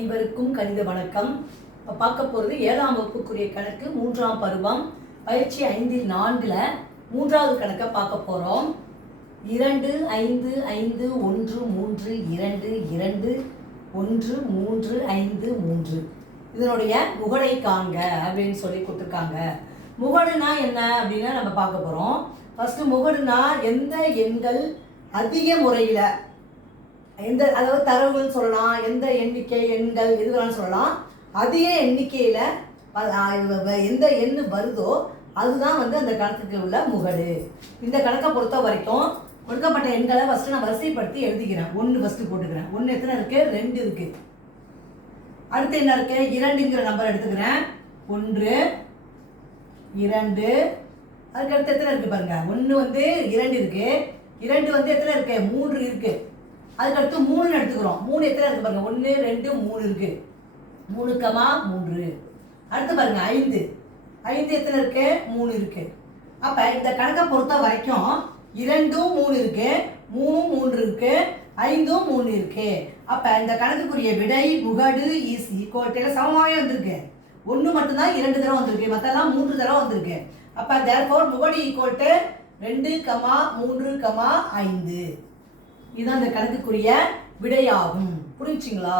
அனைவருக்கும் கணித வணக்கம். இப்போ பார்க்க போகிறது 7ஆம் வகுப்புக்குரிய கணக்கு 3ஆம் பருவம் பயிற்சி 5-4 மூன்றாவது கணக்கை பார்க்க போகிறோம். 2 5 5 1 3 2 2 1 3 5 3 இதனுடைய முகடை காண்க அப்படின்னு சொல்லி கொடுத்துருக்காங்க. முகடுனா என்ன அப்படின்னா நம்ம பார்க்க போகிறோம். ஃபஸ்ட்டு முகடுனா எந்த எண்கள் அதிக முறையில் எந்த அதாவது தரவுகள் சொல்லலாம், எந்த எண்ணிக்கை எண்கள் எது வேணாலும் சொல்லலாம். அதிக எண்ணிக்கையில் எந்த எண் வருதோ அதுதான் அந்த கணக்குக்கு உள்ள முகடு. இந்த கணக்கை பொறுத்த வரைக்கும் கொடுக்கப்பட்ட எண்களை ஃபஸ்ட்டு நான் வரிசைப்படுத்தி எழுதிக்கிறேன். 1 ஃபஸ்ட்டு போட்டுக்கிறேன். 1 எத்தனை இருக்குது? 2 இருக்குது. அடுத்து என்ன இருக்குது? 2ங்கிற நம்பர் எடுத்துக்கிறேன். 1 2 அதுக்கடுத்து எத்தனை இருக்குது பாருங்க. 1 2 இருக்குது. 2 எத்தனை இருக்குது? 3 இருக்குது. அதுக்கடுத்து 3 எடுத்துக்கிறோம். 3 எத்தனை இருக்குது பாருங்க. 1 2 3 இருக்குது. 3, அடுத்து பாருங்க 5 எத்தனை இருக்கு? 3 இருக்கு. அப்போ இந்த கணக்கை பொறுத்த வரைக்கும் 2 3 இருக்கு, 3 இருக்கு, 5 3 இருக்கு. அப்போ இந்த கணக்குக்குரிய விடை முகடு இஸ் ஈக்குவல் சமமாகவே வந்திருக்கு. 1 மட்டும்தான் 2 தடவை வந்திருக்கு, மற்றெல்லாம் 3 தடவை வந்திருக்கு. அப்போ தேர்ஃபோர் முகடு ஈக்குவல் 2, 3, 5 இதுதான் இந்த கணக்குக்குரிய விடையாகும். புரிஞ்சுங்களா?